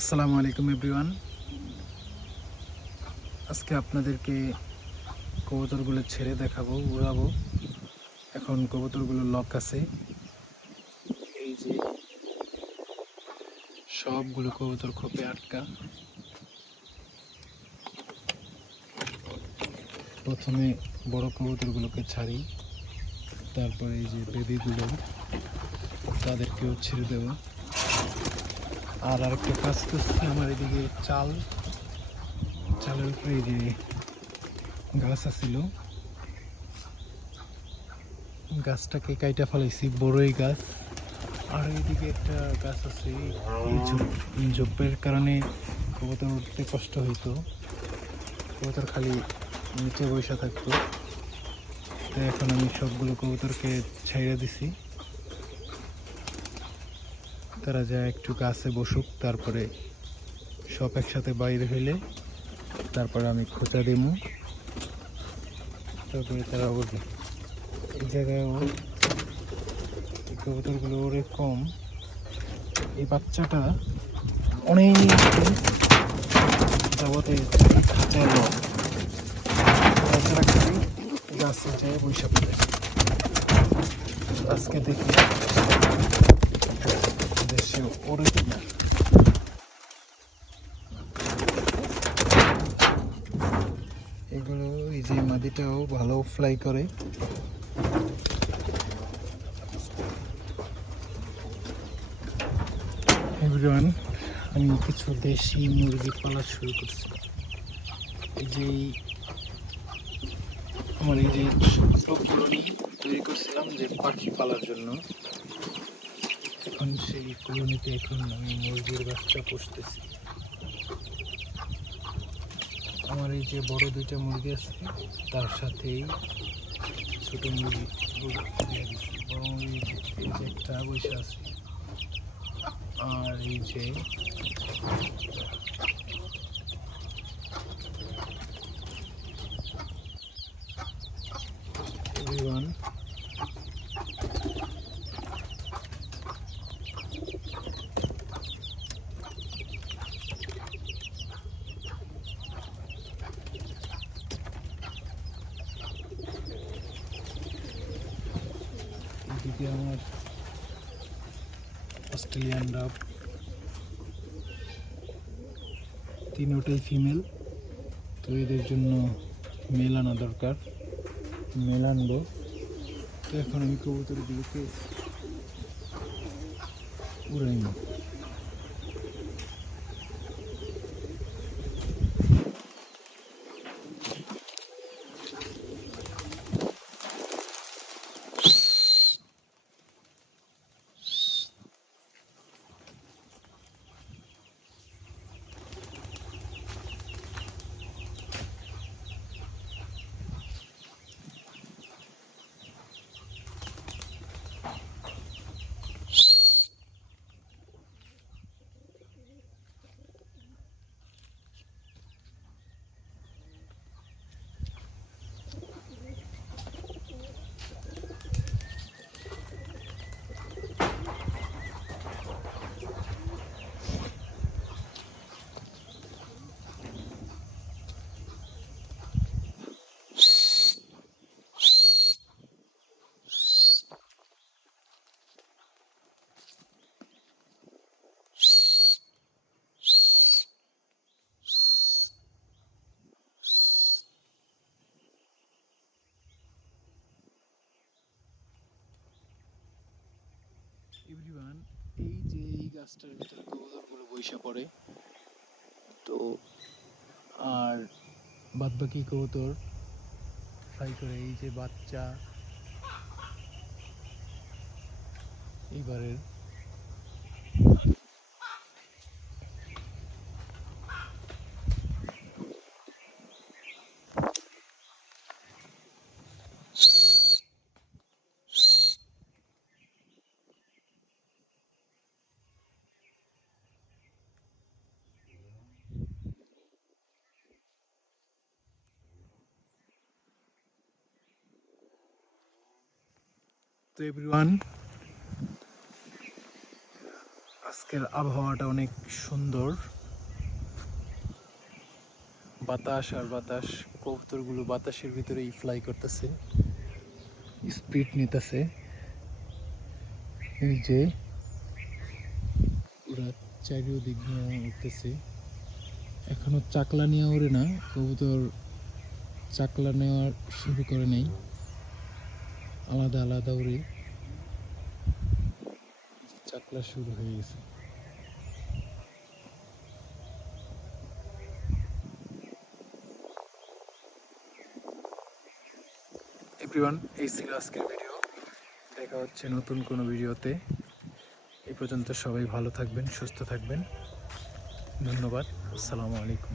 আসসালামু আলাইকুম, এভরিওয়ান। আজকে আপনাদেরকে কবুতরগুলো ছেড়ে দেখাবো, উড়াবো। এখন কবুতরগুলো লক আছে। এই যে সবগুলো কবুতর খোপে আটকা। প্রথমে বড় কবুতরগুলোকে ছাড়ি, তারপরে এই যে বেবিগুলো তাদেরকেও ছেড়ে দেবো। আর আরেকটা কাজ করছি, আমার এদিকে চাল, চালের উপরে এই যে গাছ আছিল। গাছটাকে কাইটা ফেলাইছি, বড়ই গাছ। আর এইদিকে একটা গাছ আছে ঝোপের কারণে কবুতর উঠতে কষ্ট হইতো। কবুতর খালি নিচে বসে থাকতো। তো এখন আমি সবগুলো কবুতরকে ছাইড়া দিছি। তারা যা একটু গাছে বসুক, তারপরে সব একসাথে বাইরে হইলে তারপরে আমি খোঁচা দিমু। তারপরে তারা উঠবে এই জায়গায়ও এই কবুতরগুলো ওরে কম। এই বাচ্চাটা অনেক যাবতে গাছে যেয়ে বৈশা পড়ে আজকে দেখি ওরে এগুলো এই যে মাদিটাও ভালো ফ্লাই করে। এভরিওয়ান আমি কিছু দেশি মুরগি পালা শুরু করছি। এই যে আমার এই যে কলোনি তৈরি করছিলাম যে পাখি পালার জন্য। এখন সেই কলোনিতে এখন আমি মুরগির বাচ্চা পুষতেছি। আমার এই যে বড় দুইটা মুরগি আছে, তার সাথেই ছোট মুরগি বড় মুরগি এই যে একটা বসে আছে, আর এই যে এদিকে আমার অস্ট্রেলিয়ান ডাব? তিনোটাই ফিমেল তো এদের জন্য মেল আনা দরকার। মেল আনব। তো এখন আমি কবুতরগুলোকে উড়াই নেব এভরিওয়ান এই যে এই গাছটার ভিতরে কবুতরগুলো বৈশা পড়ে, তো আর বাদ বাকি কবুতর ফ্লাই করে এই যে বাচ্চা, এইবারের তো এভরিওয়ান আজকের আবহাওয়াটা অনেক সুন্দর। বাতাস আর বাতাস, কবুতরগুলো বাতাসের ভিতরেই ফ্লাই করতেছে। স্পিড নিতেছে। এই যে, ওরা চারিদিক নিয়ে উঠতেছে। এখনও চাকলা নিয়ে ওরে না, কবুতর চাকলা নেওয়া শুরু করে নেই। আলাদা আলাদা উড়ে চাকলা শুরু হয়ে গেছে। এভরিওয়ান এই ছিল আজকের ভিডিও দেখা হচ্ছে নতুন কোনো ভিডিওতে। এই পর্যন্ত সবাই ভালো থাকবেন, সুস্থ থাকবেন। ধন্যবাদ। আসসালামু আলাইকুম।